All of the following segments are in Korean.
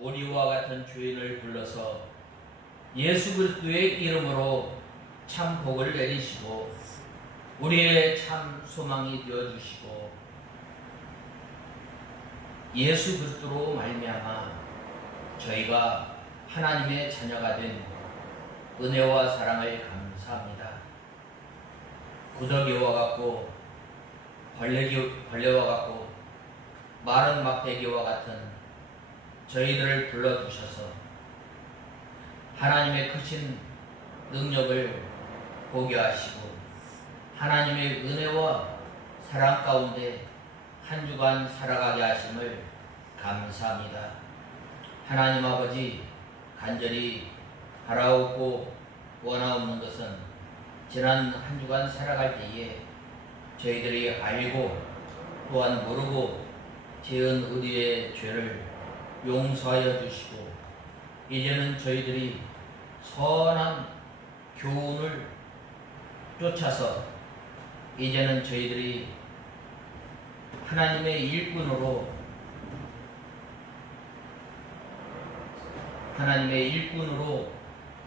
우리와 같은 죄인을 불러서 예수 그리스도의 이름으로 참 복을 내리시고 우리의 참 소망이 되어주시고 예수 그리스도로 말미암아 저희가 하나님의 자녀가 된 은혜와 사랑을 감사합니다. 구더기와 같고 벌레와 같고 마른 막대기와 같은 저희들을 불러주셔서 하나님의 크신 능력을 보게 하시고 하나님의 은혜와 사랑 가운데 한 주간 살아가게 하심을 감사합니다. 하나님 아버지, 간절히 바라옵고 원하옵는 것은 지난 한 주간 살아갈 때에 저희들이 알고 또한 모르고 지은 우리의 죄를 용서하여 주시고 이제는 저희들이 선한 교훈을 쫓아서 이제는 저희들이 하나님의 일꾼으로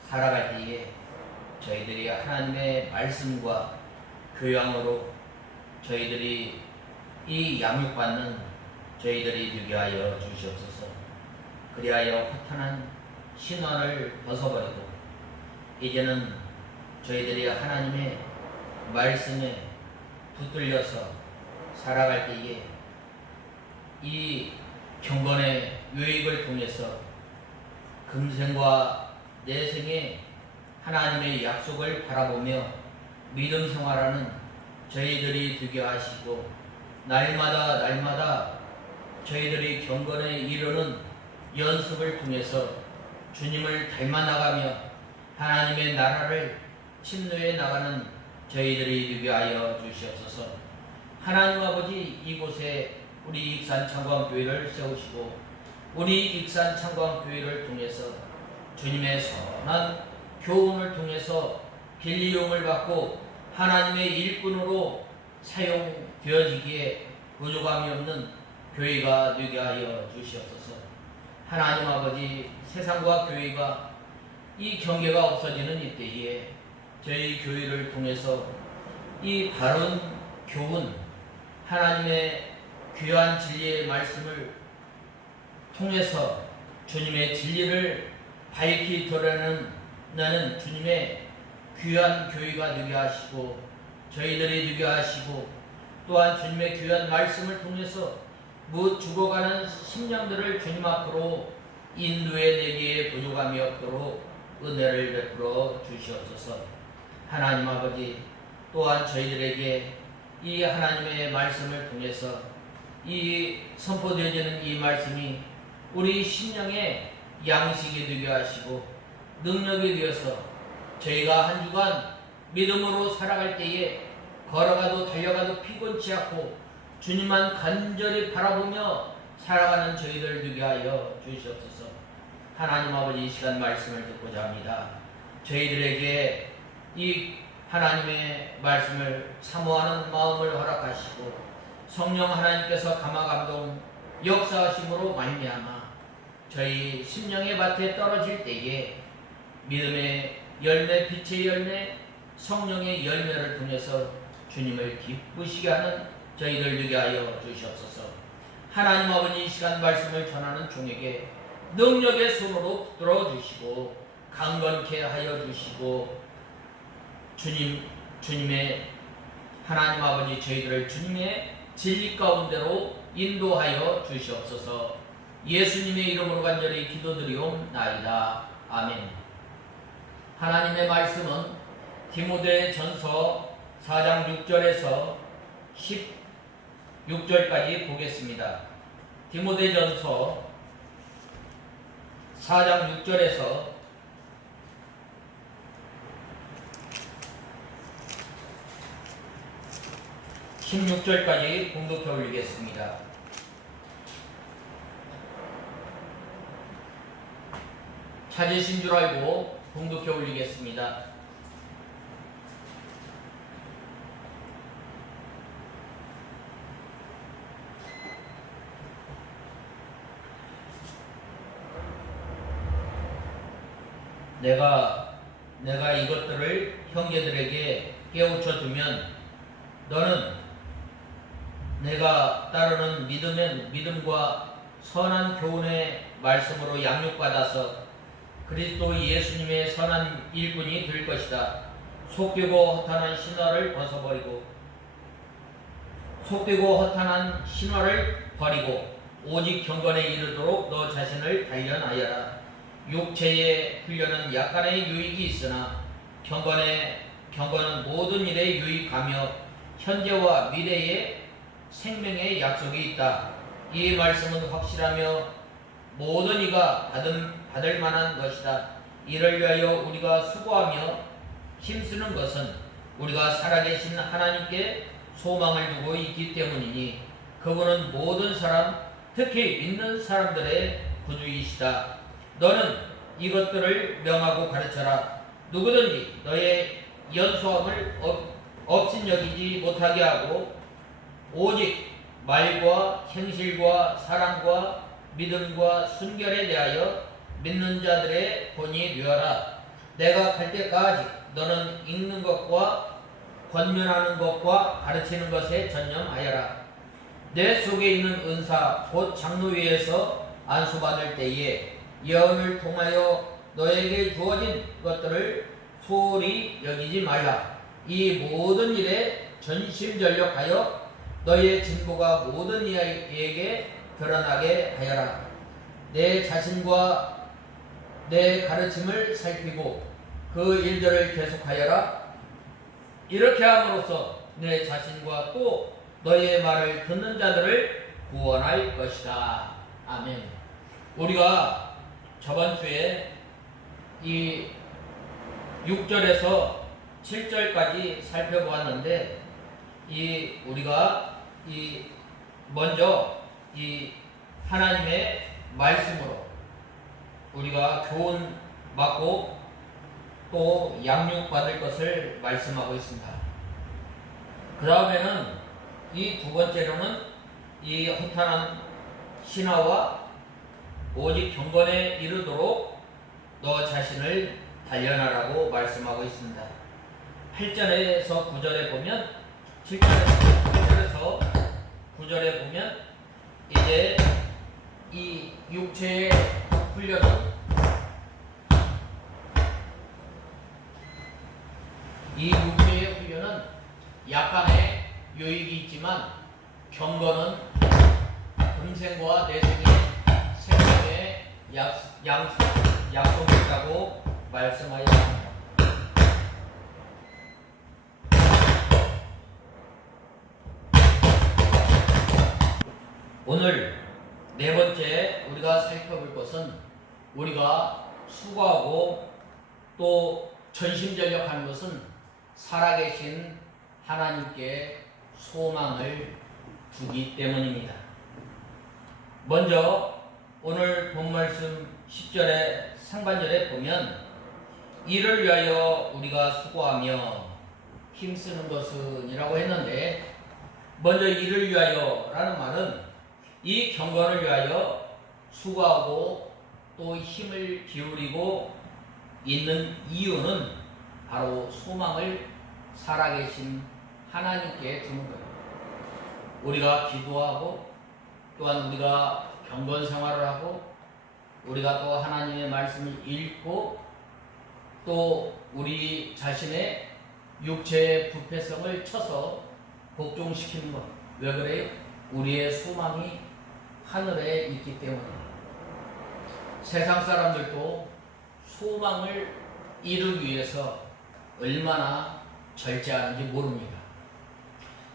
살아갈 때에 저희들이 하나님의 말씀과 교양으로 저희들이 이 양육받는 저희들이 되게 하여 주시옵소서. 그리하여 허탄한 신화를 벗어버리고 이제는 저희들이 하나님의 말씀에 붙들려서 살아갈 때에 이 경건의 유익을 통해서 금생과 내생의 하나님의 약속을 바라보며 믿음 생활하는 저희들이 되게 하시고 날마다 저희들이 경건에 이르는 연습을 통해서 주님을 닮아 나가며 하나님의 나라를 침노해 나가는 저희들이 되게 하여 주시옵소서. 하나님 아버지, 이곳에 우리 익산창광교회를 세우시고 우리 익산창광교회를 통해서 주님의 선한 교훈을 통해서 빌리용을 받고 하나님의 일꾼으로 사용되어지기에 부족함이 없는 교회가 되게 하여 주시옵소서. 하나님 아버지, 세상과 교회가 이 경계가 없어지는 이때에 저희 교회를 통해서 이 바른 교훈, 하나님의 귀한 진리의 말씀을 통해서 주님의 진리를 밝히 드러내는 주님의 귀한 교회가 되게 하시고 저희들이 되게 하시고 또한 주님의 귀한 말씀을 통해서 죽어가는 심령들을 주님 앞으로 인도해 내기에 부족함이 없도록 은혜를 베풀어 주시옵소서. 하나님 아버지, 또한 저희들에게 이 하나님의 말씀을 통해서 이 선포되어지는 이 말씀이 우리 심령의 양식이 되게 하시고 능력이 되어서 저희가 한 주간 믿음으로 살아갈 때에 걸어가도 달려가도 피곤치 않고 주님만 간절히 바라보며 살아가는 저희들 되게 하여 주시옵소서. 하나님 아버지, 이 시간 말씀을 듣고자 합니다. 저희들에게 이 하나님의 말씀을 사모하는 마음을 허락하시고 성령 하나님께서 감화감동 역사하심으로 말미암아 저희 심령의 밭에 떨어질 때에 믿음의 열매, 빛의 열매, 성령의 열매를 통해서 주님을 기쁘시게 하는 저희들 되게 하여 주시옵소서. 하나님 아버지, 이 시간 말씀을 전하는 종에게 능력의 손으로 붙들어 주시고 강건케 하여 주시고 주님의 하나님 아버지, 저희들을 주님의 진리 가운데로 인도하여 주시옵소서. 예수님의 이름으로 간절히 기도드리옵나이다. 아멘. 하나님의 말씀은 디모데전서 4장 6절에서 16절까지 보겠습니다. 디모데전서 4장 6절에서 16절까지 봉독해 올리겠습니다. 찾으신 줄 알고 봉독해 올리겠습니다. 내가 이것들을 형제들에게 깨우쳐 주면 너는 내가 따르는 믿음과 선한 교훈의 말씀으로 양육받아서 그리스도 예수님의 선한 일꾼이 될 것이다. 속되고 허탄한 신화를 버리고 오직 경건에 이르도록 너 자신을 단련하여라. 육체의 훈련은 약간의 유익이 있으나 경건은 모든 일에 유익하며 현재와 미래의 생명의 약속이 있다. 이 말씀은 확실하며 모든 이가 받을 만한 것이다. 이를 위하여 우리가 수고하며 힘쓰는 것은 우리가 살아계신 하나님께 소망을 두고 있기 때문이니 그분은 모든 사람, 특히 믿는 사람들의 구주이시다. 너는 이것들을 명하고 가르쳐라. 누구든지 너의 연소함을 업신여기지 못하게 하고 오직 말과 행실과 사랑과 믿음과 순결에 대하여 믿는 자들의 본이 되어라. 내가 갈 때까지 너는 읽는 것과 권면하는 것과 가르치는 것에 전념하여라. 내 속에 있는 은사 곧 장로위에서 안수받을 때에 예언을 통하여 너에게 주어진 것들을 소홀히 여기지 말라. 이 모든 일에 전심전력하여 너의 진보가 모든 이에게 드러나게 하여라. 내 자신과 내 가르침을 살피고 그 일들을 계속하여라. 이렇게 함으로써 내 자신과 또 너의 말을 듣는 자들을 구원할 것이다. 아멘. 우리가 저번 주에 이 6절에서 7절까지 살펴보았는데 우리가 먼저 이 하나님의 말씀으로 우리가 교훈 받고 또 양육받을 것을 말씀하고 있습니다. 그 다음에는 이 두 번째로는 이 허탄한 신화와 오직 경건에 이르도록 너 자신을 단련하라고 말씀하고 있습니다. 8절에서 9절에 보면 7절에서 9절에 보면 이제 이 육체의 훈련은 약간의 유익이 있지만 경건은 금생과 내생의 생명의 약속이 있다고 말씀하였습니다. 오늘 네 번째 우리가 살펴볼 것은 우리가 수고하고 또 전심전력하는 것은 살아계신 하나님께 소망을 두기 때문입니다. 먼저 오늘 본말씀 10절의 상반절에 보면 이를 위하여 우리가 수고하며 힘쓰는 것은 이라고 했는데 먼저 이를 위하여 라는 말은 이 경건을 위하여 수고하고 또 힘을 기울이고 있는 이유는 바로 소망을 살아계신 하나님께 두는 거예요. 우리가 기도하고 또한 우리가 경건 생활을 하고 우리가 또 하나님의 말씀을 읽고 또 우리 자신의 육체의 부패성을 쳐서 복종시키는 것. 왜 그래요? 우리의 소망이 하늘에 있기 때문이에요. 세상 사람들도 소망을 이루기 위해서 얼마나 절제하는지 모릅니다.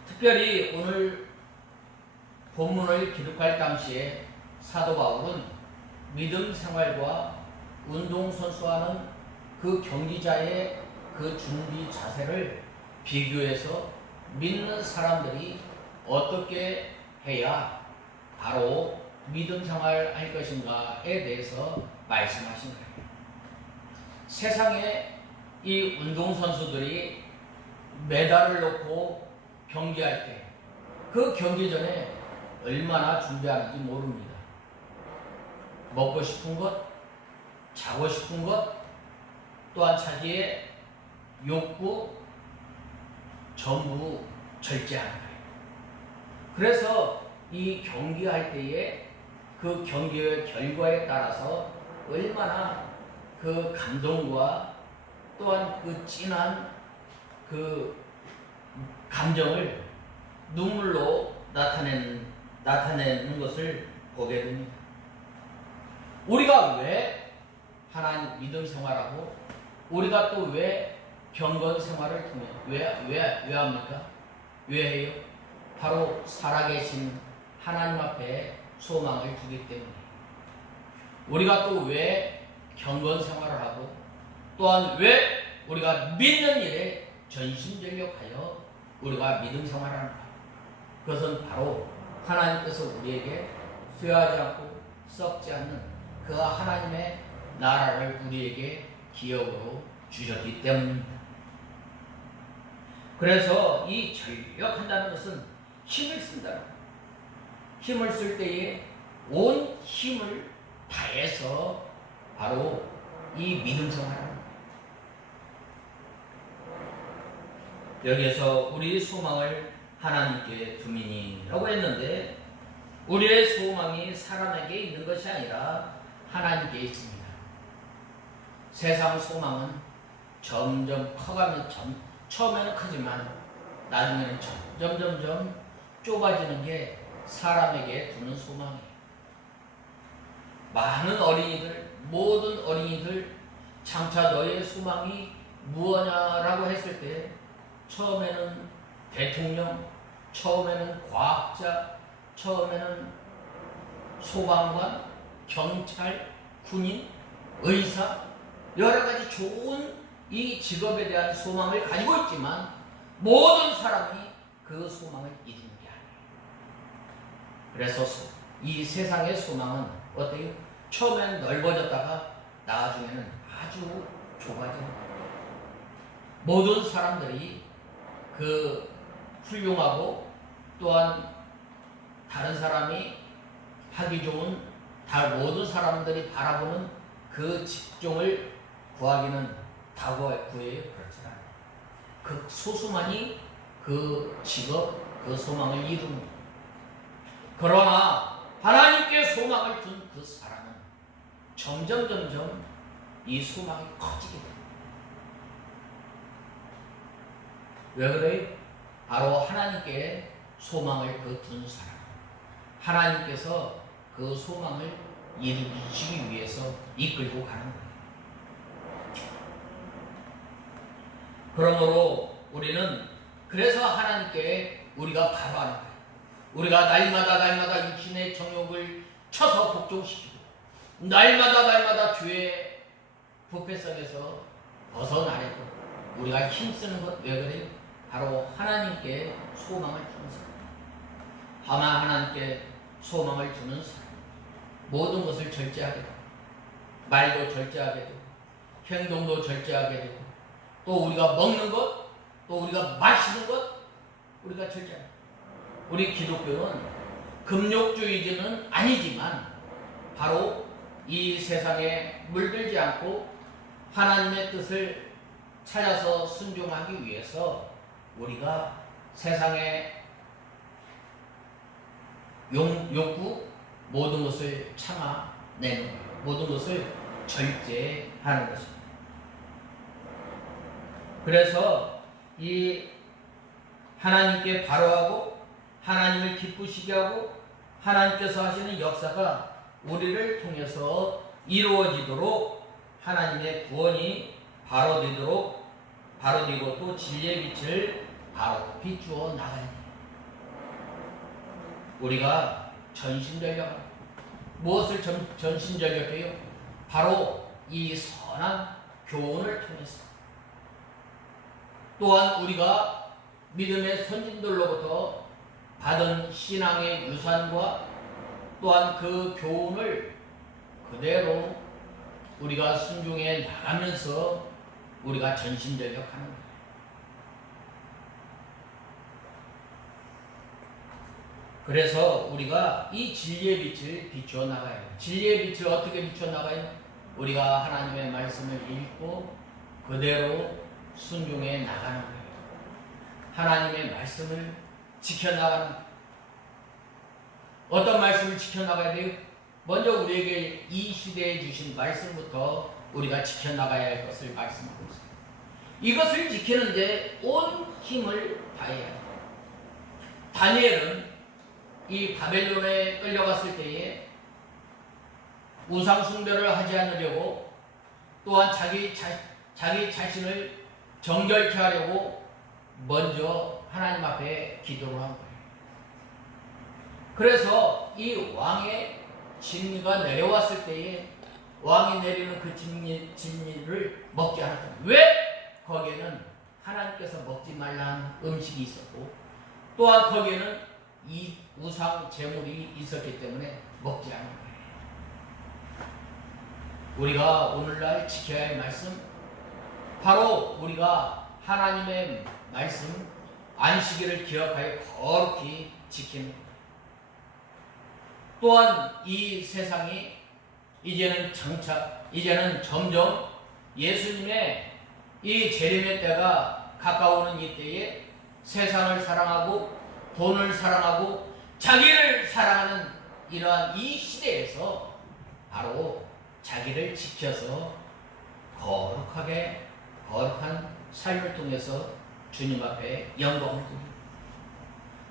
특별히 오늘 본문을 기록할 당시에 사도 바울은 믿음 생활과 운동선수하는 그 경기자의 그 준비 자세를 비교해서 믿는 사람들이 어떻게 해야 바로 믿음 생활 할 것인가에 대해서 말씀하신 거예요. 세상에 이 운동선수들이 메달을 놓고 경기할 때 그 경기 전에 얼마나 준비하는지 모릅니다. 먹고 싶은 것, 자고 싶은 것, 또한 자기의 욕구 전부 절제하는 거예요. 그래서 이 경기할 때에 그 경기의 결과에 따라서 얼마나 그 감동과 또한 그 진한 그 감정을 눈물로 나타내는 것을 보게 됩니다. 우리가 왜 하나님 믿음 생활하고 우리가 또 왜 경건 생활을 통해 왜 합니까? 왜 해요? 바로 살아계신 하나님 앞에 소망을 두기 때문에. 우리가 또 왜 경건 생활을 하고 또한 왜 우리가 믿는 일에 전심전력하여 우리가 믿음 생활을 합니다. 그것은 바로 하나님께서 우리에게 쇠하지 않고 썩지 않는 그 하나님의 나라를 우리에게 기업으로 주셨기 때문입니다. 그래서 이 전력한다는 것은 힘을 쓴다. 힘을 쓸 때에 온 힘을 다해서 바로 이 믿음 생활을 여기에서 우리 소망을 하나님께 두미니라고 했는데 우리의 소망이 사람에게 있는 것이 아니라 하나님께 있습니다. 세상 소망은 점점 커가면 처음에는 크지만 나중에는 점점 좁아지는 게 사람에게 두는 소망이에요. 많은 어린이들, 모든 어린이들 장차 너의 소망이 무엇냐라고 했을 때 처음에는 대통령, 처음에는 과학자, 처음에는 소방관, 경찰, 군인, 의사 여러 가지 좋은 이 직업에 대한 소망을 가지고 있지만 모든 사람이 그 소망을 이루는 게 아니에요. 그래서 이 세상의 소망은 어때요? 처음에는 넓어졌다가 나중에는 아주 좁아져요. 모든 사람들이 그 훌륭하고 또한 다른 사람이 하기 좋은 모든 사람들이 바라보는 그 직종을 구하기는 다 구해요. 그렇지 않아요. 그 소수만이 그 직업, 그 소망을 이룹니다. 그러나 하나님께 소망을 둔 그 사람은 점점 이 소망이 커지게 됩니다. 왜 그래요? 바로 하나님께 소망을 둔 사람. 하나님께서 그 소망을 이루시기 위해서 이끌고 가는 거예요. 그러므로 우리는 그래서 하나님께 우리가 바라는 거예요. 우리가 날마다 육신의 정욕을 쳐서 복종시키고 날마다 죄의 부패성에서 벗어나려고 우리가 힘쓰는 것 왜 그래요? 바로 하나님께 소망을 두는 사람. 하나님께 소망을 두는 사람. 모든 것을 절제하게 되고 말도 절제하게 되고 행동도 절제하게 되고 또 우리가 먹는 것, 또 우리가 마시는 것 우리가 절제하게 됩니다. 우리 기독교는 금욕주의자는 아니지만 바로 이 세상에 물들지 않고 하나님의 뜻을 찾아서 순종하기 위해서 우리가 세상의 욕구 모든 것을 참아내는 거예요. 모든 것을 절제하는 것입니다. 그래서 이 하나님께 바로하고 하나님을 기쁘시게 하고 하나님께서 하시는 역사가 우리를 통해서 이루어지도록 하나님의 구원이 바로 되고 또 진리의 빛을 바로 비추어 나가야 돼요. 우리가 전심전력 무엇을 전심전력해요? 바로 이 선한 교훈을 통해서 또한 우리가 믿음의 선진들로부터 받은 신앙의 유산과 또한 그 교훈을 그대로 우리가 순종해 나가면서 우리가 전심전력하는 거예요. 그래서 우리가 이 진리의 빛을 비추어 나가야 해요. 진리의 빛을 어떻게 비추어 나가요? 우리가 하나님의 말씀을 읽고 그대로 순종해 나가는 거예요. 하나님의 말씀을 지켜나가는 거예요. 어떤 말씀을 지켜나가야 돼요? 먼저 우리에게 이 시대에 주신 말씀부터 우리가 지켜나가야 할 것을 말씀하고 있습니다. 이것을 지키는데 온 힘을 다해야 합니다. 다니엘은 이 바벨론에 끌려갔을 때에 우상 숭배를 하지 않으려고 또한 자기 자신을 정결케 하려고 먼저 하나님 앞에 기도를 한 거예요. 그래서 이 왕의 진리가 내려왔을 때에 왕이 내리는 그 진리를 먹지 않았다. 왜? 거기에는 하나님께서 먹지 말라는 음식이 있었고 또한 거기에는 이 우상 제물이 있었기 때문에 먹지 않은 거예요. 우리가 오늘날 지켜야 할 말씀, 바로 우리가 하나님의 말씀 안식일을 기억하여 거룩히 지키는 것. 또한 이 세상이 이제는 점점 예수님의 이 재림의 때가 가까우는 이때에 세상을 사랑하고 돈을 사랑하고 자기를 사랑하는 이러한 이 시대에서 바로 자기를 지켜서 거룩한 삶을 통해서 주님 앞에 영광을 드립니다.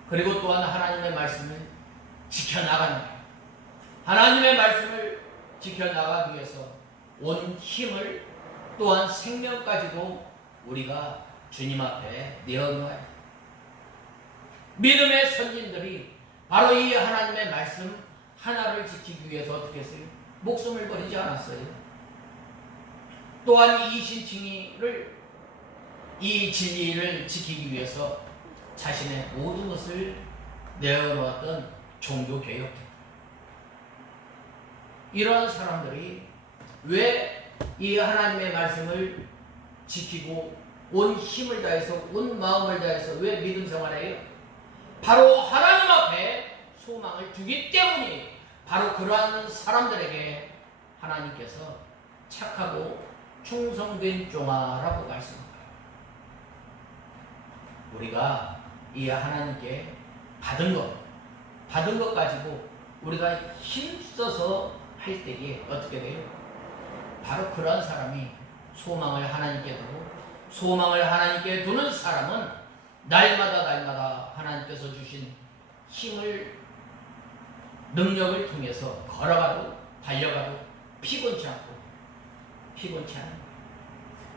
그리고 또한 하나님의 말씀을 지켜나가는 거예요. 하나님의 말씀을 지켜나가기 위해서 온 힘을 또한 생명까지도 우리가 주님 앞에 내어놓아야 해요. 믿음의 선진들이 바로 이 하나님의 말씀 하나를 지키기 위해서 어떻게 했어요? 목숨을 버리지 않았어요. 또한 이 신칭이를 이 진리를 지키기 위해서 자신의 모든 것을 내어놓았던 종교개혁자. 이러한 사람들이 왜 이 하나님의 말씀을 지키고 온 힘을 다해서 온 마음을 다해서 왜 믿음 생활해요? 바로 하나님 앞에 소망을 두기 때문이 바로 그러한 사람들에게 하나님께서 착하고 충성된 종아라고 말씀합니다. 우리가 이 하나님께 받은 것 가지고 우리가 힘써서 할 때에 어떻게 돼요? 바로 그러한 사람이 소망을 하나님께 두는 사람은 날마다 하나님께서 주신 힘을 능력을 통해서 걸어가도 달려가도 피곤치 않은 거예요.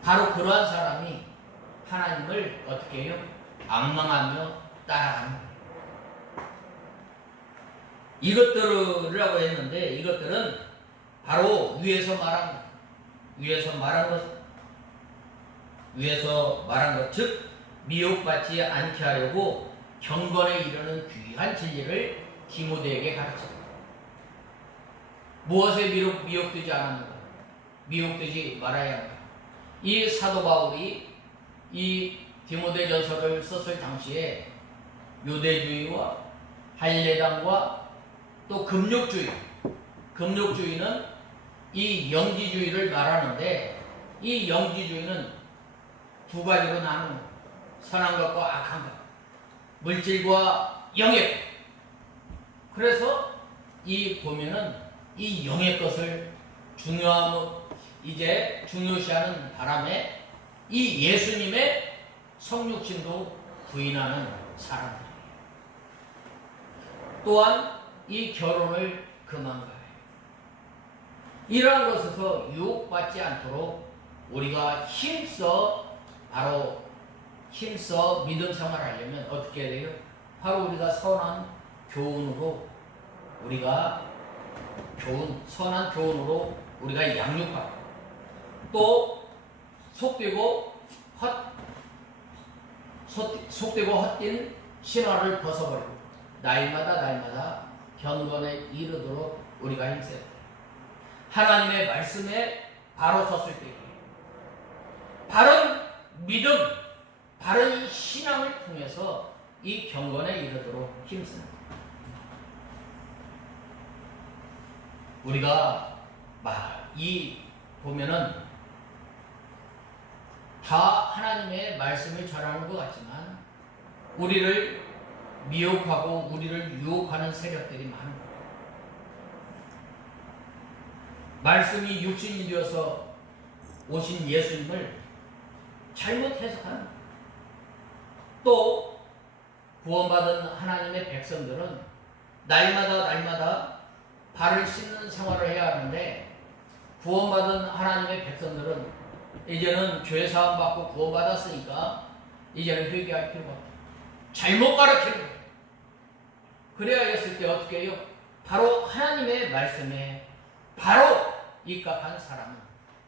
바로 그러한 사람이 하나님을 어떻게 해요? 악망하며 따라가는 거예요. 이것들이라고 했는데 이것들은 바로 위에서 말한 것, 즉 미혹받지 않게 하려고 경건에 이르는 귀한 진리를 디모데에게 가르칩니다. 무엇에 미혹되지 않았는가? 미혹되지 말아야 한다. 이 사도 바울이 이 디모데전서를 썼을 당시에 유대주의와 할례당과 또 금욕주의는 이 영지주의를 말하는데 이 영지주의는 두 가지로 나누는 거예요. 선한 것과 악한 것, 물질과 영의 것. 그래서 이 보면은 이 영의 것을 중요시하는 바람에 이 예수님의 성육신도 부인하는 사람들이에요. 또한 이 결혼을 금한 거예요. 이러한 것에서 유혹받지 않도록 우리가 힘써 믿음 생활하려면 어떻게 해야 돼요? 바로 우리가 선한 교훈으로 우리가 양육하고 또 속되고 헛된 신화를 벗어버리고 날마다 경건에 이르도록 우리가 힘써야 돼요. 하나님의 말씀에 바로 섰을 때 바른 믿음, 바른 신앙을 통해서 이 경건에 이르도록 힘씁니다. 우리가 보면은 다 하나님의 말씀을 전하는 것 같지만 우리를 미혹하고 우리를 유혹하는 세력들이 많은 거예요. 말씀이 육신이 되어서 오신 예수님을 잘못 해석하는 거예요. 또 구원받은 하나님의 백성들은 날마다 발을 씻는 생활을 해야 하는데 구원받은 하나님의 백성들은 이제는 죄 사함 받고 구원받았으니까 이제는 회개할 필요가 없다. 잘못 가르치는 거예요. 그래야 했을 때 어떻게 해요? 바로 하나님의 말씀에 바로 입각한 사람은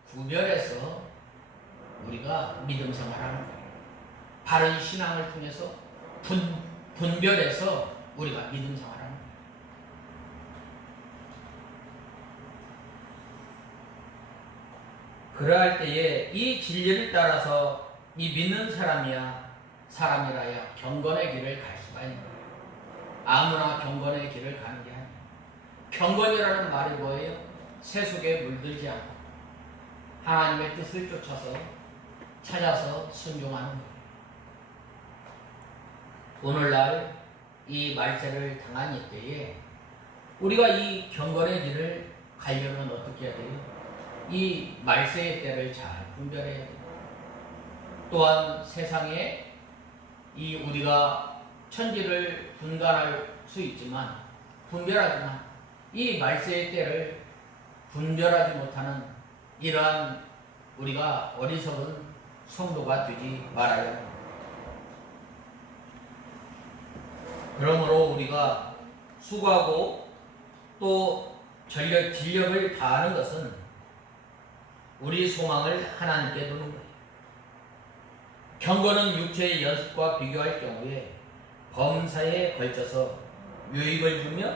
구별해서 우리가 믿음 생활하는 거예요. 바른 신앙을 통해서 분별해서 우리가 믿음 생활하는 거예요. 그러할 때에 이 진리를 따라서 이 믿는 사람이라야 경건의 길을 갈 수가 있는 거예요. 아무나 경건의 길을 가는 게 아니에요. 경건이라는 말이 뭐예요? 세속에 물들지 않고 하나님의 뜻을 쫓아서 찾아서 순종하는 거예요. 오늘날 이 말세를 당한 이때에 우리가 이 경건의 길을 가려면 어떻게 해야 돼요? 이 말세의 때를 잘 분별해야 돼요. 또한 세상에 이 우리가 천지를 분간할 수 있지만 분별하지만 이 말세의 때를 분별하지 못하는 이러한 우리가 어리석은 성도가 되지 말아야 합니다. 그러므로 우리가 수고하고 또 진력을 다하는 것은 우리 소망을 하나님께 두는 거예요. 경건은 육체의 연습과 비교할 경우에 범사에 걸쳐서 유익을 주며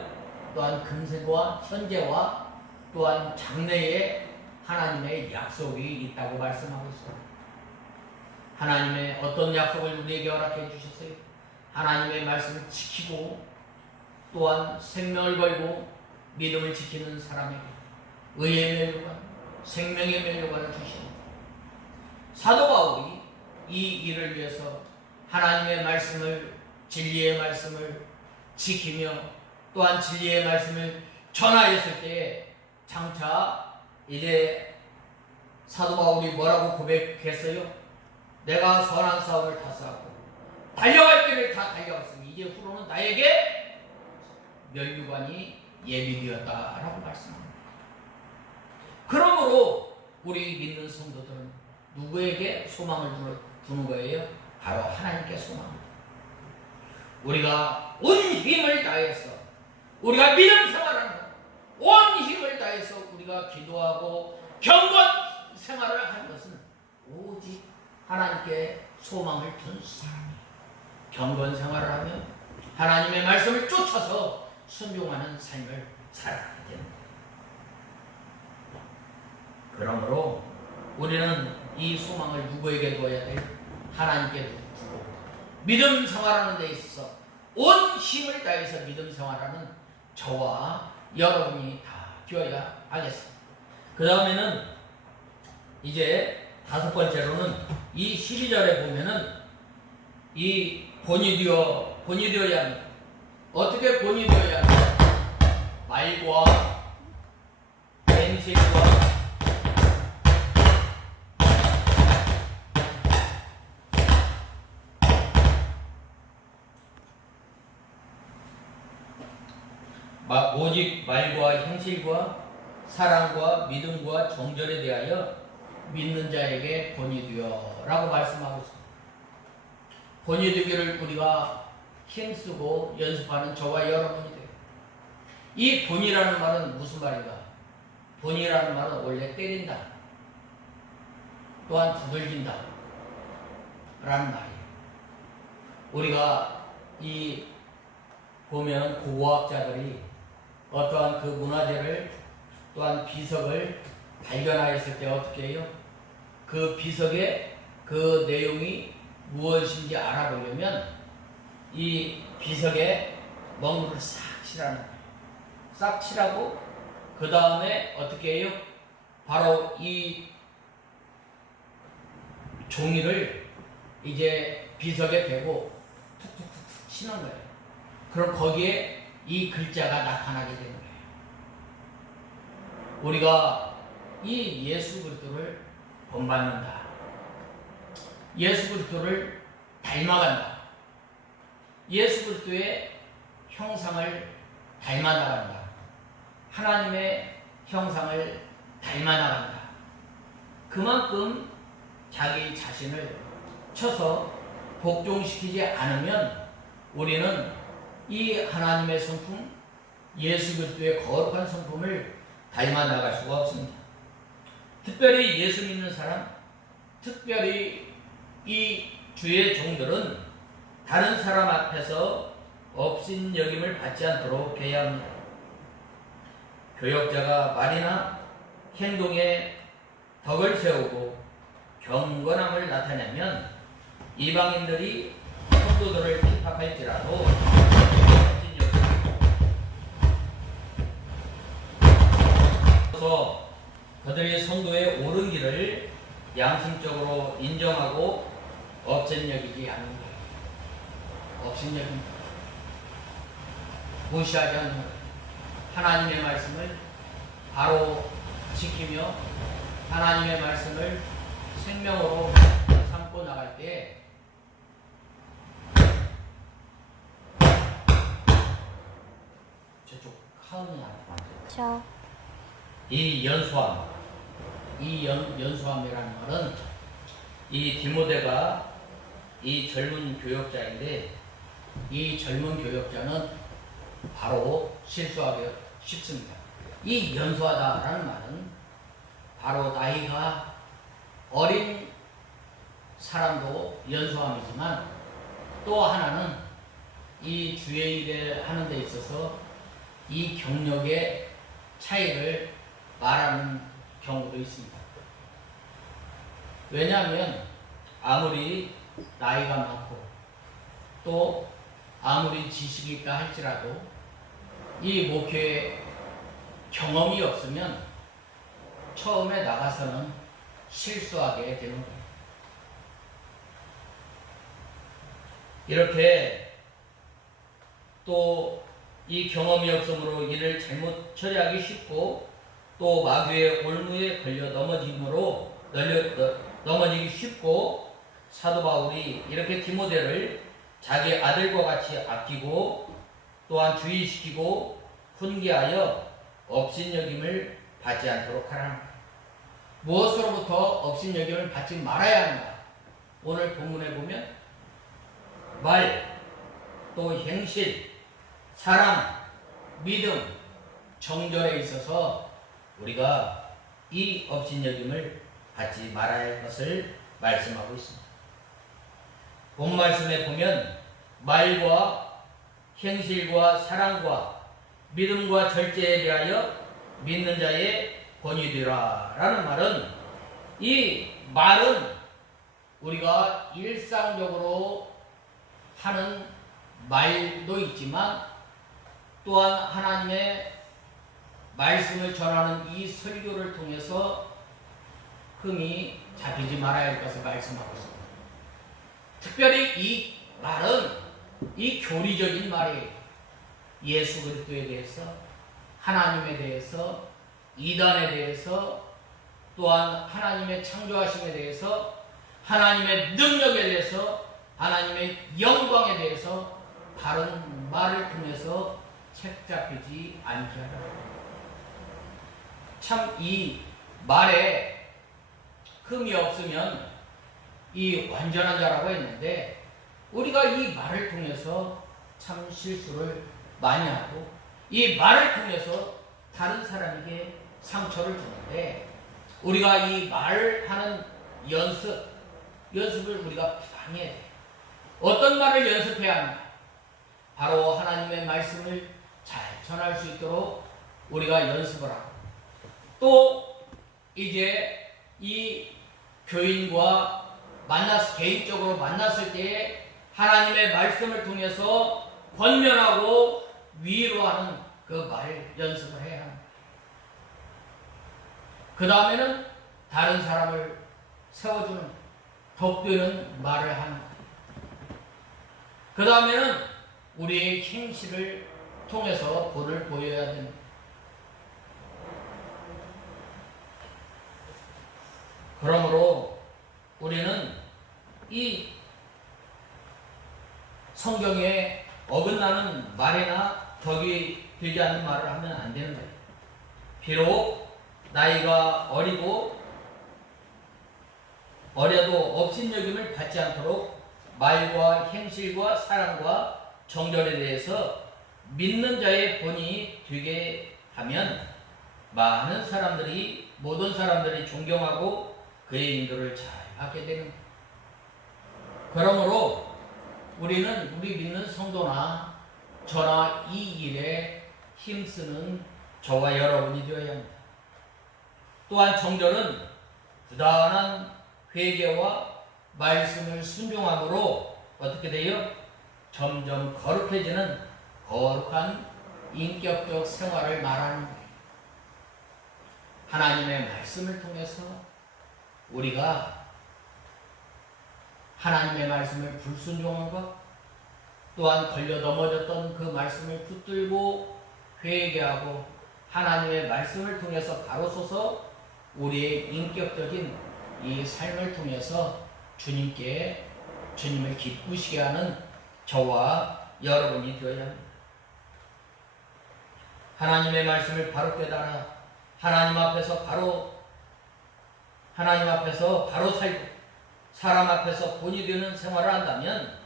또한 금생과 현재와 또한 장래에 하나님의 약속이 있다고 말씀하고 있습니다. 하나님의 어떤 약속을 우리에게 허락해 주셨어요? 하나님의 말씀을 지키고 또한 생명을 걸고 믿음을 지키는 사람에게 의의 면류관, 생명의 면류관을 주십니다. 사도 바울이 이 일을 위해서 하나님의 말씀을, 진리의 말씀을 지키며 또한 진리의 말씀을 전하였을 때에 장차 이제 사도 바울이 뭐라고 고백했어요? 내가 선한 싸움을 다 싸우고 달려갈 길을 다 달려갔으니 이제 후로는 나에게 면류관이 예비되었다라고 말씀합니다. 그러므로 우리 믿는 성도들은 누구에게 소망을 두는 거예요? 바로 하나님께 소망을. 우리가 온 힘을 다해서 우리가 믿음 생활하는 것, 온 힘을 다해서 우리가 기도하고 경건 생활을 하는 것은 오직 하나님께 소망을 둔 사람이에요. 경건 생활을 하면 하나님의 말씀을 쫓아서 순종하는 삶을 살아가야 됩니다. 그러므로 우리는 이 소망을 누구에게 둬야 돼요? 하나님께 두고 믿음 생활하는 데 있어서 온 힘을 다해서 믿음 생활하는 저와 여러분이 다 되어야 하겠습니다. 그 다음에는 이제 다섯 번째로는 이 12절에 보면은 이 본이 되어야 합니다. 어떻게 본이 되어야 합니까? 말과 행실과 오직 말과 행실과 사랑과 믿음과 정절에 대하여 믿는 자에게 본이 되어라고 말씀하고 있습니다. 본이 되기를 우리가 힘쓰고 연습하는 저와 여러분이 돼요. 이 본이라는 말은 무슨 말인가? 본이라는 말은 원래 때린다, 또한 두들긴다 라는 말이에요. 우리가 이 보면 고고학자들이 어떠한 그 문화재를 또한 비석을 발견하였을 때 어떻게 해요? 그 비석의 그 내용이 무엇인지 알아보려면 이 비석에 먹물을 싹 칠하는 거예요. 싹 칠하고 그 다음에 어떻게 해요? 바로 이 종이를 이제 비석에 대고 툭툭툭툭 치는 거예요. 그럼 거기에 이 글자가 나타나게 되는 거예요. 우리가 이 예수 그리스도를 본받는다. 예수 그리스도를 닮아간다. 예수 그리스도의 형상을 닮아나간다. 하나님의 형상을 닮아나간다. 그만큼 자기 자신을 쳐서 복종시키지 않으면 우리는 이 하나님의 성품, 예수 그리스도의 거룩한 성품을 닮아나갈 수가 없습니다. 특별히 예수 믿는 사람, 특별히 이 주의 종들은 다른 사람 앞에서 업신여김을 받지 않도록 해야 합니다. 교역자가 말이나 행동에 덕을 세우고 경건함을 나타내면 이방인들이 성도들을 핍박할지라도 그들이 성도의 옳은 길을 양심적으로 인정하고 업신여기지 않는 거예요. 업신여김, 무시하지 않는 거예요. 하나님의 말씀을 바로 지키며 하나님의 말씀을 생명으로 삼고 나갈 때 저쪽 하은이 나타나죠. 이 연수함, 연수함이라는 말은 이 디모데가 이 젊은 교역자인데 이 젊은 교역자는 바로 실수하기 쉽습니다. 이 연수하다라는 말은 바로 나이가 어린 사람도 연수함이지만 또 하나는 이 주의 일을 하는 데 있어서 이 경력의 차이를 말하는 경우도 있습니다. 왜냐하면 아무리 나이가 많고 또 아무리 지식이 있다 할지라도 이 목회에 경험이 없으면 처음에 나가서는 실수하게 되는 거예요. 이렇게 또 이 경험이 없으므로 이를 잘못 처리하기 쉽고 또 마귀의 올무에 걸려 넘어지기 쉽고 사도 바울이 이렇게 디모데를 자기 아들과 같이 아끼고 또한 주의시키고 훈계하여 업신여김을 받지 않도록 하라. 무엇으로부터 업신여김을 받지 말아야 한다. 오늘 본문에 보면 말, 또 행실, 사랑, 믿음, 정절에 있어서 우리가 이 업신여김을 받지 말아야 할 것을 말씀하고 있습니다. 본 말씀에 보면 말과 행실과 사랑과 믿음과 절제에 대하여 믿는 자의 권위 되라 라는 말은 이 말은 우리가 일상적으로 하는 말도 있지만 또한 하나님의 말씀을 전하는 이 설교를 통해서 흠이 잡히지 말아야 할 것을 말씀하고 있습니다. 특별히 이 말은 이 교리적인 말이에요. 예수 그리스도에 대해서, 하나님에 대해서, 이단에 대해서, 또한 하나님의 창조하심에 대해서, 하나님의 능력에 대해서, 하나님의 영광에 대해서 다른 말을 통해서 책 잡히지 않게 하라. 참 이 말에 흠이 없으면 이 완전한 자라고 했는데 우리가 이 말을 통해서 참 실수를 많이 하고 이 말을 통해서 다른 사람에게 상처를 주는데 우리가 이 말하는 연습을 우리가 방해해야 돼. 어떤 말을 연습해야 합니까? 바로 하나님의 말씀을 잘 전할 수 있도록 우리가 연습을 하고 또 이제 이 교인과 개인적으로 만났을 때에 하나님의 말씀을 통해서 권면하고 위로하는 그 말 연습을 해야 합니다. 그 다음에는 다른 사람을 세워주는 덕되는 말을 하는 거예요. 그 다음에는 우리의 행실을 통해서 본을 보여야 됩니다. 그러므로 우리는 이 성경에 어긋나는 말이나 덕이 되지 않는 말을 하면 안 되는 거예요. 비록 나이가 어려도 업신여김을 받지 않도록 말과 행실과 사랑과 정절에 대해서 믿는 자의 본이 되게 하면 모든 사람들이 존경하고 그의 인도를 잘 받게 되는 거예요. 그러므로 우리는 우리 믿는 성도나 저나 이 일에 힘쓰는 저와 여러분이 되어야 합니다. 또한 정절은 부단한 회개와 말씀을 순종함으로 어떻게 돼요? 점점 거룩해지는 거룩한 인격적 생활을 말하는 거예요. 하나님의 말씀을 통해서 우리가 하나님의 말씀을 불순종한 것, 또한 걸려 넘어졌던 그 말씀을 붙들고 회개하고 하나님의 말씀을 통해서 바로서서 우리의 인격적인 이 삶을 통해서 주님을 기쁘시게 하는 저와 여러분이 되어야 합니다. 하나님의 말씀을 바로 깨달아 하나님 앞에서 바로 살고 사람 앞에서 본이 되는 생활을 한다면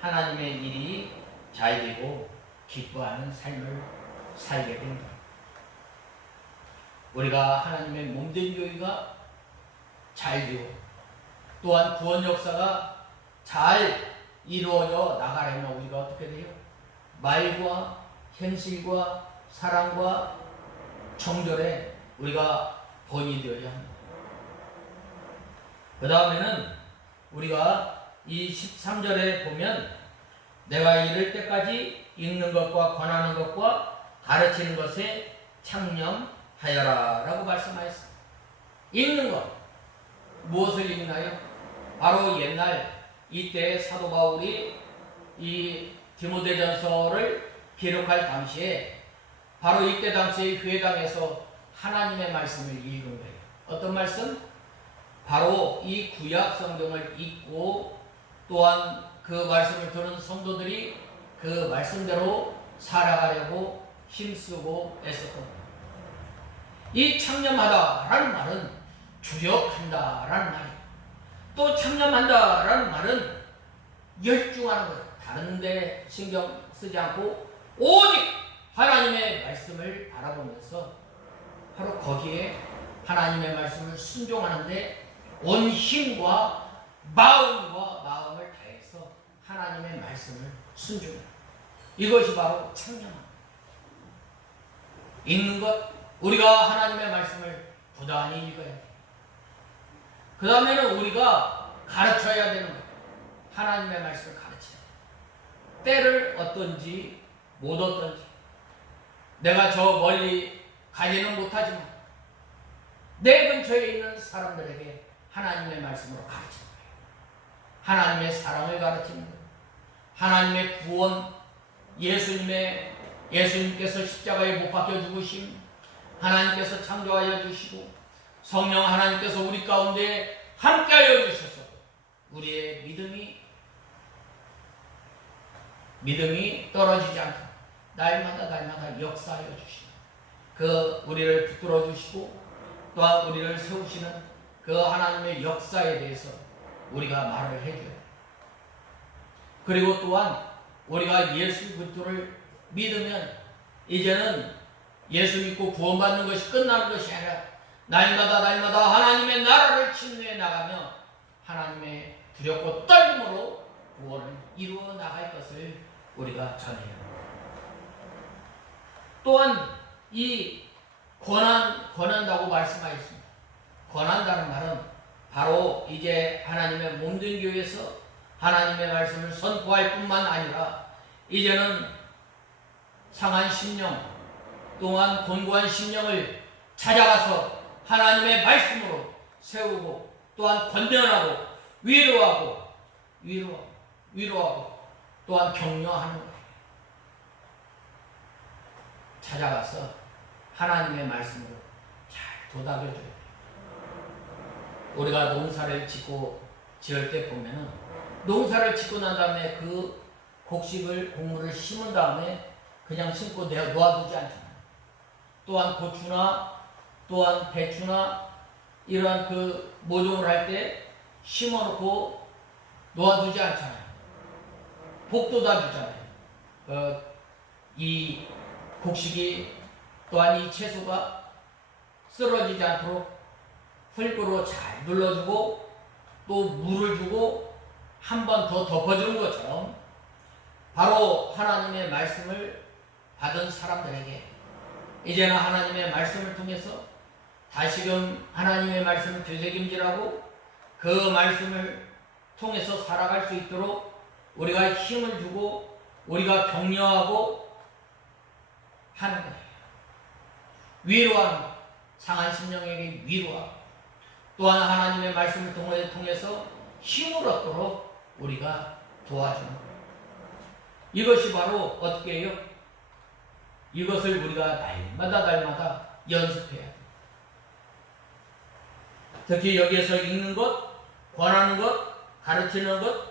하나님의 일이 잘 되고 기뻐하는 삶을 살게 됩니다. 우리가 하나님의 몸된 교회가 잘 되고 또한 구원 역사가 잘 이루어져 나가려면 우리가 어떻게 돼요? 말과 행실과 사랑과 정절에 우리가 본이 되어야 합니다. 그 다음에는 우리가 이 13절에 보면 내가 이를 때까지 읽는 것과 권하는 것과 가르치는 것에 창념하여라 라고 말씀하였습니다. 읽는 것, 무엇을 읽나요? 바로 옛날 이때 사도 바울이 이 디모데전서를 기록할 당시에 바로 이때 당시에 회당에서 하나님의 말씀을 읽은 거예요. 어떤 말씀? 바로 이 구약 성경을 읽고 또한 그 말씀을 들은 성도들이 그 말씀대로 살아가려고 힘쓰고 애썼던 거예요. 이 창념하다라는 말은 주력한다라는 말이에요. 또 창념한다라는 말은 열중하는 거예요. 다른 데 신경 쓰지 않고 오직 하나님의 말씀을 바라보면서 바로 거기에 하나님의 말씀을 순종하는데 온 힘과 마음을 다해서 하나님의 말씀을 순종해요. 이것이 바로 창념합니다. 읽는 것, 우리가 하나님의 말씀을 부단히 읽어야 돼요. 그 다음에는 우리가 가르쳐야 되는 거예요. 하나님의 말씀을 가르쳐야 돼요. 때를 어떤지 못 어떤지 내가 저 멀리 가지는 못하지만 내 근처에 있는 사람들에게 하나님의 말씀으로 가르치는 거예요. 하나님의 사랑을 가르치는 거예요. 하나님의 구원, 예수님께서 십자가에 못 박혀 죽으심, 하나님께서 창조하여 주시고 성령 하나님께서 우리 가운데 함께하여 주셔서 우리의 믿음이 떨어지지 않고 날마다 역사하여 주시는 그 우리를 붙들어 주시고 또한 우리를 세우시는 그 하나님의 역사에 대해서 우리가 말을 해줘요. 그리고 또한 우리가 예수 그리스도를 믿으면 이제는 예수 믿고 구원받는 것이 끝나는 것이 아니라 날마다 하나님의 나라를 침노해 나가며 하나님의 두렵고 떨림으로 구원을 이루어 나갈 것을 우리가 전해요. 또한 이 권한다고 말씀하셨습니다. 권한다는 말은 바로 이제 하나님의 몸된 교회에서 하나님의 말씀을 선포할 뿐만 아니라 이제는 상한 심령 또한 곤고한 심령을 찾아가서 하나님의 말씀으로 세우고 또한 권면하고 위로하고 또한 격려하는 거예요. 찾아가서 하나님의 말씀으로 잘 도닥여줘요. 우리가 농사를 지을 때 보면은 농사를 짓고 난 다음에 그 곡물을 심은 다음에 그냥 심고 놓아두지 않잖아요. 또한 고추나 또한 배추나 이러한 그 모종을 할 때 심어놓고 놓아두지 않잖아요. 복돋아 주잖아요. 이 곡식이 또한 이 채소가 쓰러지지 않도록 흙으로 잘 눌러주고 또 물을 주고 한 번 더 덮어주는 것처럼 바로 하나님의 말씀을 받은 사람들에게 이제는 하나님의 말씀을 통해서 다시금 하나님의 말씀을 되새김질하고 그 말씀을 통해서 살아갈 수 있도록 우리가 힘을 주고 우리가 격려하고 하는 거예요. 위로하는 거예요. 상한 심령에게 위로하고 또한 하나님의 말씀을 통해서 힘을 얻도록 우리가 도와주는 거예요. 이것이 바로 어떻게 해요? 이것을 우리가 날마다 연습해야 돼요. 특히 여기에서 읽는 것, 권하는 것, 가르치는 것,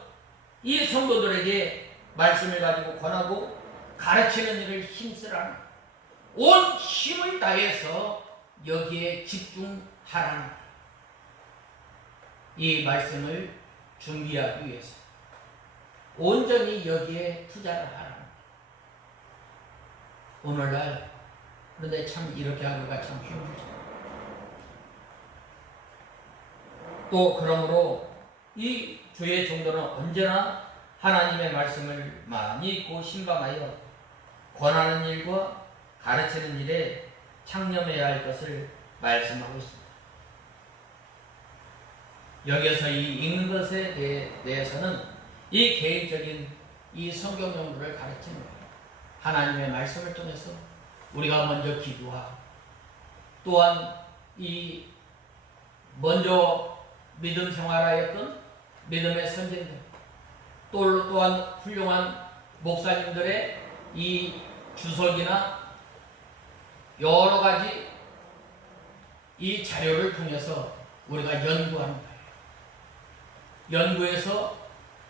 이 성도들에게 말씀을 가지고 권하고 가르치는 일을 힘쓰라는 온 힘을 다해서 여기에 집중하라는 이 말씀을 준비하기 위해서 온전히 여기에 투자를 하라는 오늘날 그런데 참 이렇게 하기가 참 힘들죠. 또 그러므로 이 주의 종들은 언제나 하나님의 말씀을 많이 읽고 신방하여 권하는 일과 가르치는 일에 창념해야 할 것을 말씀하고 있습니다. 여기에서 이 읽는 것에 대해서는 이 개인적인 이 성경 연구를 가르치는 거예요. 하나님의 말씀을 통해서 우리가 먼저 기도하고 또한 이 먼저 믿음 생활하였던 믿음의 선생들 또한 훌륭한 목사님들의 이 주석이나 여러 가지 이 자료를 통해서 우리가 연구하는 거예요. 연구해서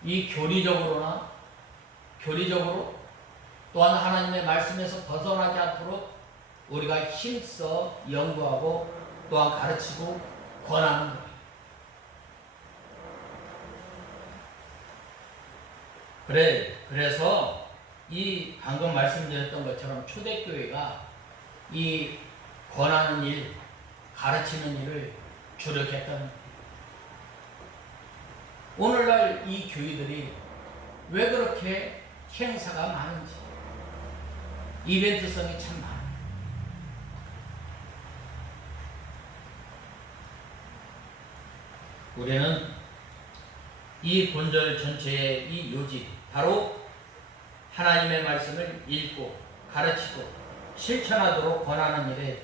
이 교리적으로 또한 하나님의 말씀에서 벗어나지 않도록 우리가 힘써 연구하고 또한 가르치고 권하는 거예요. 그래서 이 방금 말씀드렸던 것처럼 초대교회가 이 권하는 일, 가르치는 일을 주력했다는 거예요. 오늘날 이 교회들이 왜 그렇게 행사가 많은지, 이벤트성이 참 많아요. 우리는 이 본절 전체의 이 요지, 바로 하나님의 말씀을 읽고 가르치고 실천하도록 권하는 일에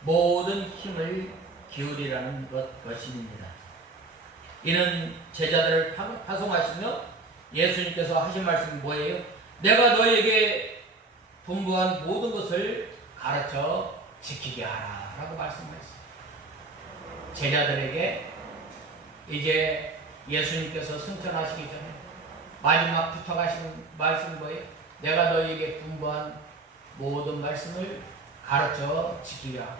모든 힘을 기울이라는 것입니다. 이는 제자들을 파송하시며 예수님께서 하신 말씀이 뭐예요? 내가 너에게 분부한 모든 것을 가르쳐 지키게 하라 라고 말씀하셨어요. 제자들에게 이제 예수님께서 승천하시기 전에 마지막 부탁하시는 말씀이 뭐예요? 내가 너에게 분부한 모든 말씀을 가르쳐 지키게 하고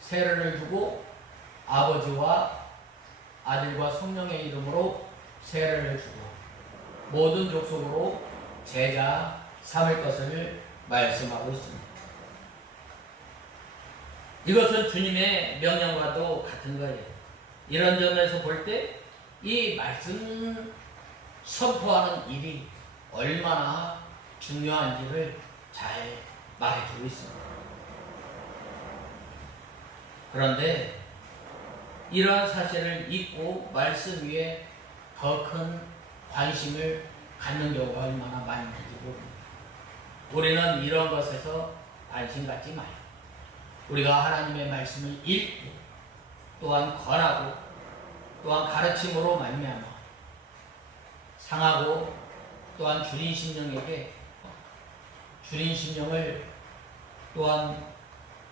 세례를 주고 아버지와 아들과 성령의 이름으로 세례를 주고 모든 족속으로 제자 삼을 것을 말씀하고 있습니다. 이것은 주님의 명령과도 같은 거예요. 이런 점에서 볼 때 이 말씀 선포하는 일이 얼마나 중요한지를 잘 말해주고 있습니다. 그런데 이러한 사실을 잊고 말씀 위에 더 큰 관심을 갖는 경우가 얼마나 많은지 모릅니다. 우리는 이런 것에서 관심 갖지 마요. 우리가 하나님의 말씀을 읽고 또한 권하고 또한 가르침으로 말미암아 상하고 또한 줄인 심령에게 줄인 심령을 또한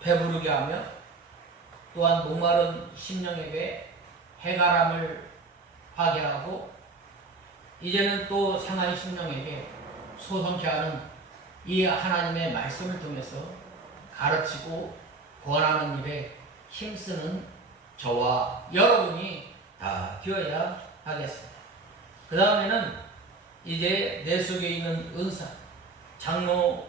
배부르게 하며 또한 목마른 심령에게 해가람을 하게 하고 이제는 또 상한 심령에게 소성케 하는 이 하나님의 말씀을 통해서 가르치고 권하는 일에 힘쓰는 저와 여러분이 다 되어야 하겠습니다. 그 다음에는 이제 내 속에 있는 은사, 장로회에서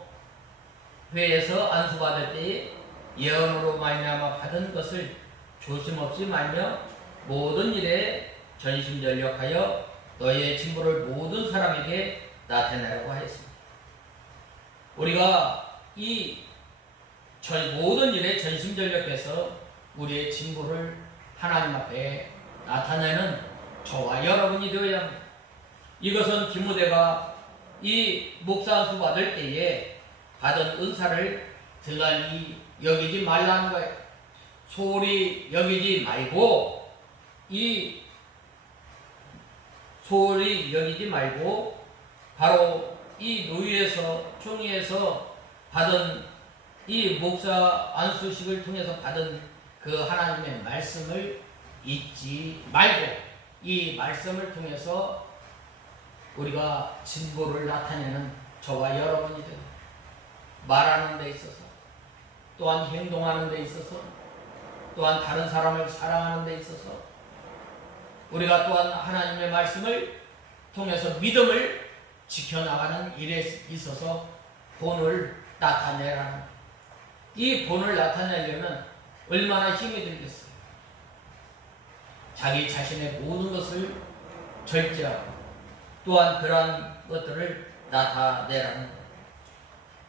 안수받을 때에 예언으로 말미암아 받은 것을 조심없이 말며 모든 일에 전심전력하여 너희의 진보를 모든 사람에게 나타내라고 하였습니다. 우리가 이 모든 일에 전심전력해서 우리의 진보를 하나님 앞에 나타내는 저와 여러분이 되어야 합니다. 이것은 디모데가 이 목사 안수 받을 때에 받은 은사를 등한히 여기지 말라는 거예요. 소홀히 여기지 말고 소홀히 여기지 말고 바로 이 노예에서 총회에서 받은 이 목사 안수식을 통해서 받은 그 하나님의 말씀을 잊지 말고 이 말씀을 통해서 우리가 진보를 나타내는 저와 여러분이 되고 말하는 데 있어서 또한 행동하는 데 있어서 또한 다른 사람을 사랑하는 데 있어서 우리가 또한 하나님의 말씀을 통해서 믿음을 지켜나가는 일에 있어서 본을 나타내라는 이 본을 나타내려면 얼마나 힘이 들겠어요. 자기 자신의 모든 것을 절제하고 또한 그러한 것들을 나타내라는 거예요.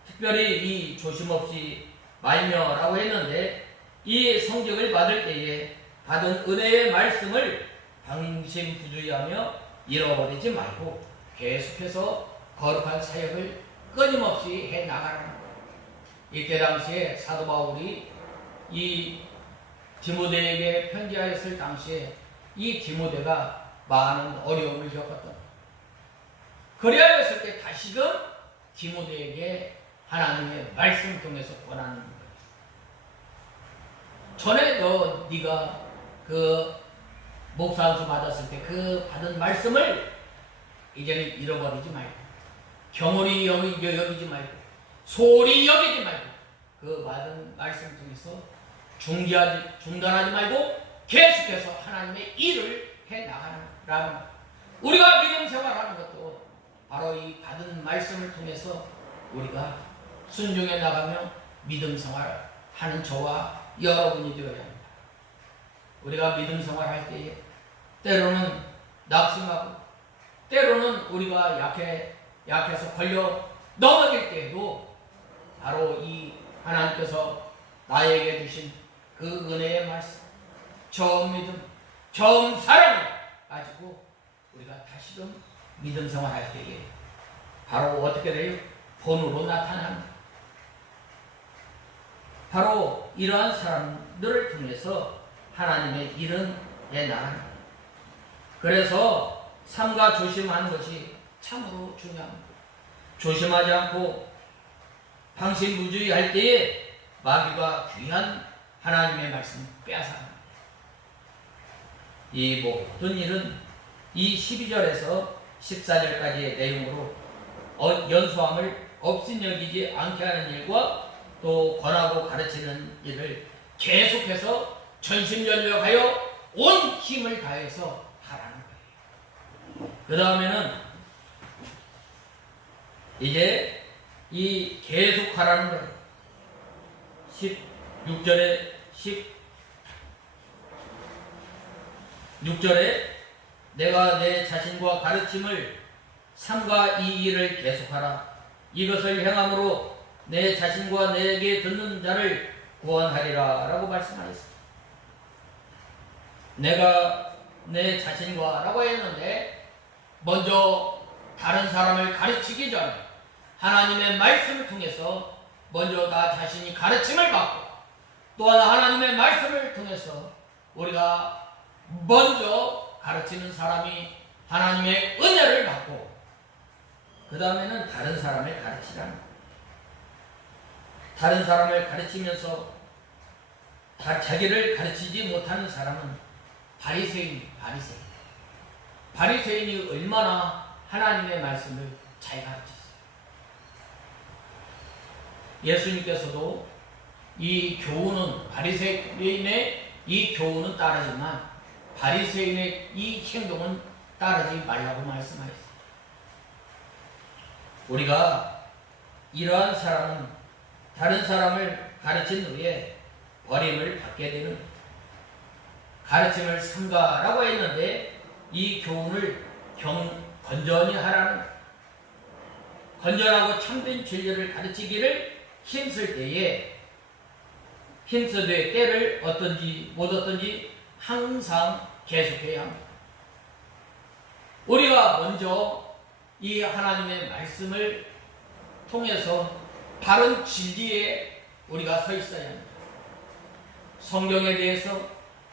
특별히 이 조심없이 말며라고 했는데 이 성경을 받을 때에 받은 은혜의 말씀을 방심부주의하며 잃어버리지 말고 계속해서 거룩한 사역을 끊임없이 해나가라는 거예요. 이때 당시에 사도 바울이 이 디모데에게 편지하였을 당시에 이 디모데가 많은 어려움을 겪었던 거예요. 그리하였을 때 다시금 디모데에게 하나님의 말씀을 통해서 권하는 거예요. 전에 네가 그 목사 안수 받았을 때 그 받은 말씀을 이제는 잃어버리지 말고 경홀히 여기지 말고 소홀히 여기지 말고 그 받은 말씀을 통해서 중단하지 말고 계속해서 하나님의 일을 해나가는 우리가 믿음 생활하는 것도 바로 이 받은 말씀을 통해서 우리가 순종해 나가며 믿음 생활하는 저와 여러분이 되어야 합니다. 우리가 믿음 생활할 때에 때로는 낙심하고 때로는 우리가 약해서 걸려 넘어질 때에도 바로 이 하나님께서 나에게 주신 그 은혜의 말씀, 처음 믿음, 처음 사랑을 가지고 우리가 다시금 믿음 생활할 때에 바로 어떻게 돼요? 본으로 나타납니다. 바로 이러한 사람들을 통해서 하나님의 일은 해나갑니다. 그래서 삼가 조심하는 것이 참으로 중요합니다. 조심하지 않고 방심부주의할 때에 마귀가 귀한 하나님의 말씀을 빼앗아갑니다. 이 모든 일은 이 12절에서 14절까지의 내용으로 연수함을 업신여기지 않게 하는 일과 또 권하고 가르치는 일을 계속해서 전심전력하여 온 힘을 다해서 하라는 거예요. 그 다음에는 이제 이 계속하라는 거예요. 16절에 내가 내 자신과 가르침을 삼가 이 일을 계속하라. 이것을 행함으로 내 자신과 내게 듣는 자를 구원하리라 라고 말씀하셨습니다. 내가 내 자신과 라고 했는데 먼저 다른 사람을 가르치기 전에 하나님의 말씀을 통해서 먼저 나 자신이 가르침을 받고 또한 하나님의 말씀을 통해서 우리가 먼저 가르치는 사람이 하나님의 은혜를 받고 그 다음에는 다른 사람을 가르치라는 거예요. 다른 사람을 가르치면서 자기를 가르치지 못하는 사람은 바리새인이 얼마나 하나님의 말씀을 잘 가르쳤어요. 예수님께서도 이 교훈은 바리새인의 이 교훈은 따르지만 바리새인의 이 행동은 따르지 말라고 말씀하셨어요. 우리가 이러한 사람은 다른 사람을 가르친 후에 버림을 받게 되는 가르침을 삼가라고 했는데 이 교훈을 건전히 하라는 건전하고 참된 진리를 가르치기를 힘쓸 때에 힘쓰되 때를 어떤지 못 어떤지 항상 계속해야 합니다. 우리가 먼저 이 하나님의 말씀을 통해서 바른 진리에 우리가 서 있어야 합니다. 성경에 대해서,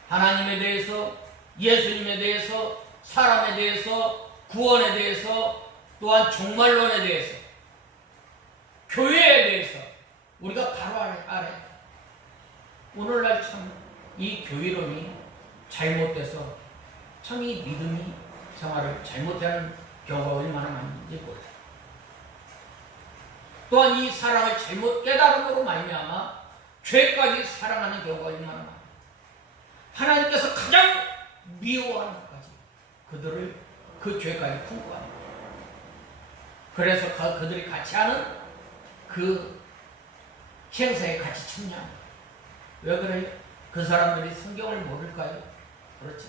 하나님에 대해서, 예수님에 대해서, 사람에 대해서, 구원에 대해서, 또한 종말론에 대해서, 교회에 대해서 우리가 바로 알아야 합니다. 오늘날 참 이 교회론이 잘못돼서 참 이 믿음이 생활을 잘못하는 경우가 얼마나 많은지 몰라요. 또한 이 사랑을 잘못 깨달음으로 말미암아 죄까지 사랑하는 경우가 얼마나 많아요. 하나님께서 가장 미워하는 것까지 그들을 그 죄까지 품고 합니다. 그래서 그들이 같이 하는 그 행사에 같이 참여합니다. 왜 그래요? 그 사람들이 성경을 모를까요? 그렇죠.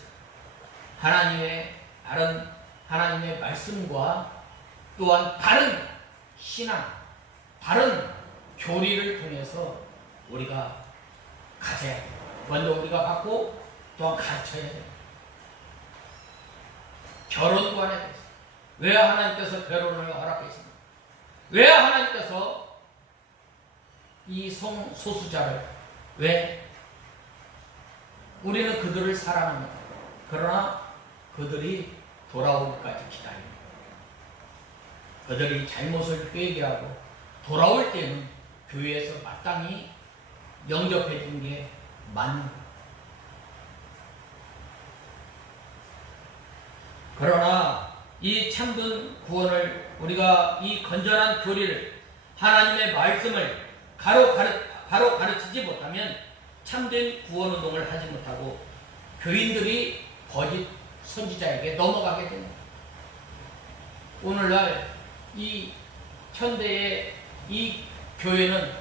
하나님의 바른 하나님의 말씀과 또한 바른 신앙, 바른 교리를 통해서 우리가 가져야 돼요. 먼저 우리가 받고 또한 가르쳐야 돼요. 결혼도 안 해야 돼요. 왜 하나님께서 결혼을 허락했습니까? 왜 하나님께서 이 성소수자를 왜? 우리는 그들을 사랑합니다. 그러나 그들이 돌아오기까지 기다립니다. 그들이 잘못을 회개하고 돌아올 때는 교회에서 마땅히 영접해 준 게 맞는 거예요. 그러나 이 참된 구원을 우리가 이 건전한 교리를 하나님의 말씀을 바로 가르치지 못하면 참된 구원 운동을 하지 못하고 교인들이 거짓 선지자에게 넘어가게 됩니다. 오늘날 이 현대의 이 교회는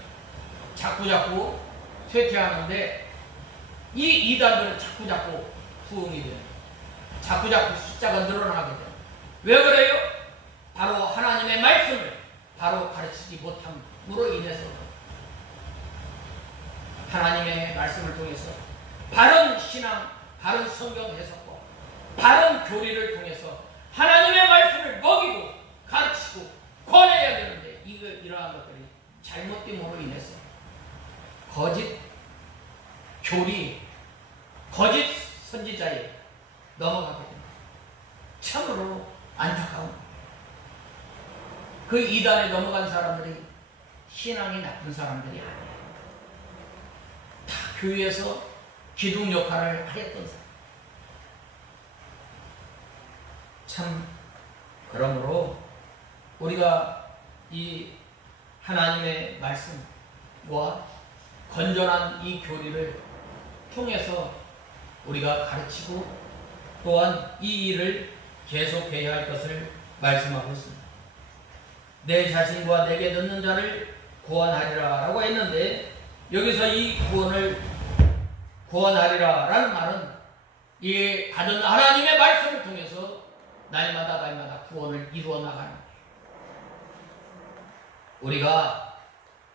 자꾸자꾸 쇠퇴하는데 이 이단들은 자꾸자꾸 부흥이 돼요. 자꾸자꾸 숫자가 늘어나게 돼요. 왜 그래요? 바로 하나님의 말씀을 바로 가르치지 못함으로 인해서 하나님의 말씀을 통해서 바른 신앙, 바른 성경 해석과 바른 교리를 통해서 하나님의 말씀을 먹이고 가르치고 권해야 되는데 이러한 것들이 잘못됨으로 인해서 거짓 교리, 거짓 선지자에 넘어가게 됩니다. 참으로 안타까운 그 이단에 넘어간 사람들이 신앙이 나쁜 사람들이 아니에요. 다 교회에서 기둥 역할을 하였던 사람. 참 그러므로 우리가 이 하나님의 말씀과 건전한 이 교리를 통해서 우리가 가르치고 또한 이 일을 계속해야 할 것을 말씀하고 있습니다. 내 자신과 내게 듣는 자를 구원하리라 라고 했는데 여기서 이 구원을 구원하리라 라는 말은 이 받은 하나님의 말씀을 통해서 날마다 구원을 이루어 나가는 거예요. 우리가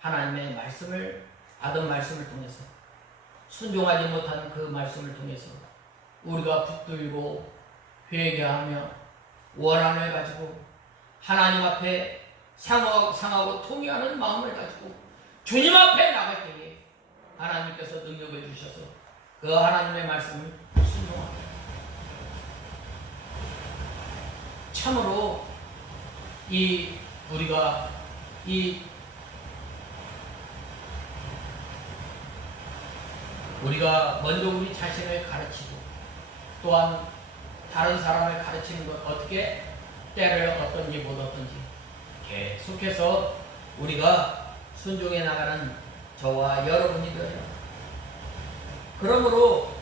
하나님의 말씀을 받은 말씀을 통해서 순종하지 못하는 그 말씀을 통해서 우리가 붙들고 회개하며 원한을 가지고 하나님 앞에 상하고 통회하는 마음을 가지고 주님 앞에 나갈 때에 하나님께서 능력을 주셔서 그 하나님의 말씀을 순종합니다. 참으로 우리가 먼저 우리 자신을 가르치고 또한 다른 사람을 가르치는 것, 어떻게 때를 얻든지 못 얻든지 계속해서 우리가 순종해 나가는 저와 여러분이 되어요. 그러므로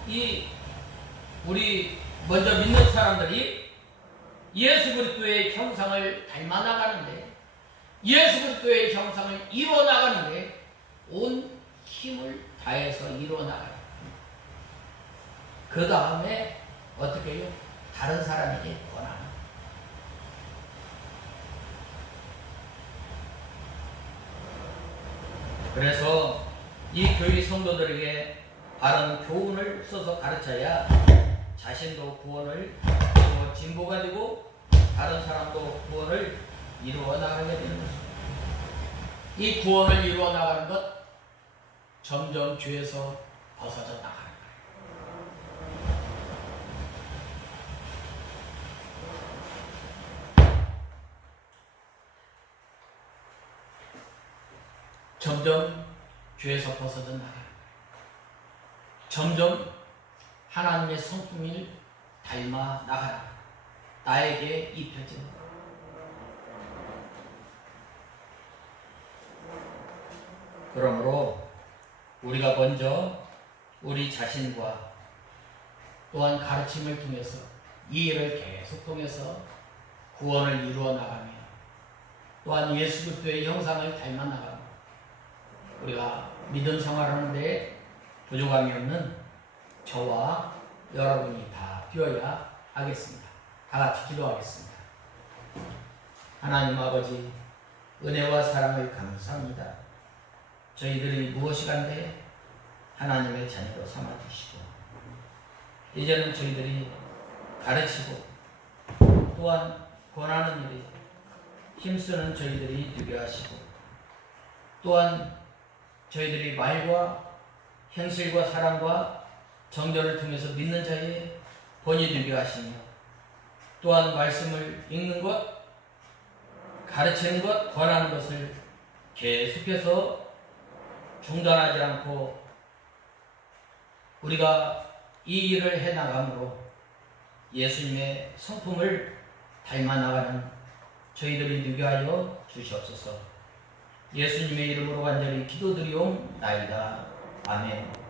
우리 먼저 믿는 사람들이 예수 그리스도의 형상을 닮아 나가는데, 예수 그리스도의 형상을 이루어 나가는데 온 힘을 다해서 이루어 나가요. 그 다음에 어떻게 해요? 다른 사람에게 권하는. 그래서 이 교회 성도들에게 바른 교훈을 써서 가르쳐야 자신도 구원을 이루어 진보가 되고 다른 사람도 구원을 이루어 나가게 되는 것입니다. 이 구원을 이루어 나가는 것, 점점 죄에서 벗어져 나가는 거예요. 점점 죄에서 벗어져 나가요. 점점 하나님의 성품을 닮아 나가라. 나에게 입혀진 것. 그러므로 우리가 먼저 우리 자신과 또한 가르침을 통해서 이 일을 계속 통해서 구원을 이루어 나가며 또한 예수 그리스도의 형상을 닮아 나가며 우리가 믿음 생활하는데 부족함이 없는 저와 여러분이 다 되어야 하겠습니다. 다 같이 기도하겠습니다. 하나님 아버지, 은혜와 사랑을 감사합니다. 저희들이 무엇이 간데 하나님의 자녀로 삼아주시고 이제는 저희들이 가르치고 또한 권하는 일에 힘쓰는 저희들이 되게 하시고 또한 저희들이 말과 행실과 사랑과 정결을 통해서 믿는 자의 본이 되게 하시며 또한 말씀을 읽는 것, 가르치는 것, 권하는 것을 계속해서 중단하지 않고 우리가 이 일을 해나감으로 예수님의 성품을 닮아 나가는 저희들이 되게 하여 주시옵소서. 예수님의 이름으로 간절히 기도드리옵나이다. 아멘.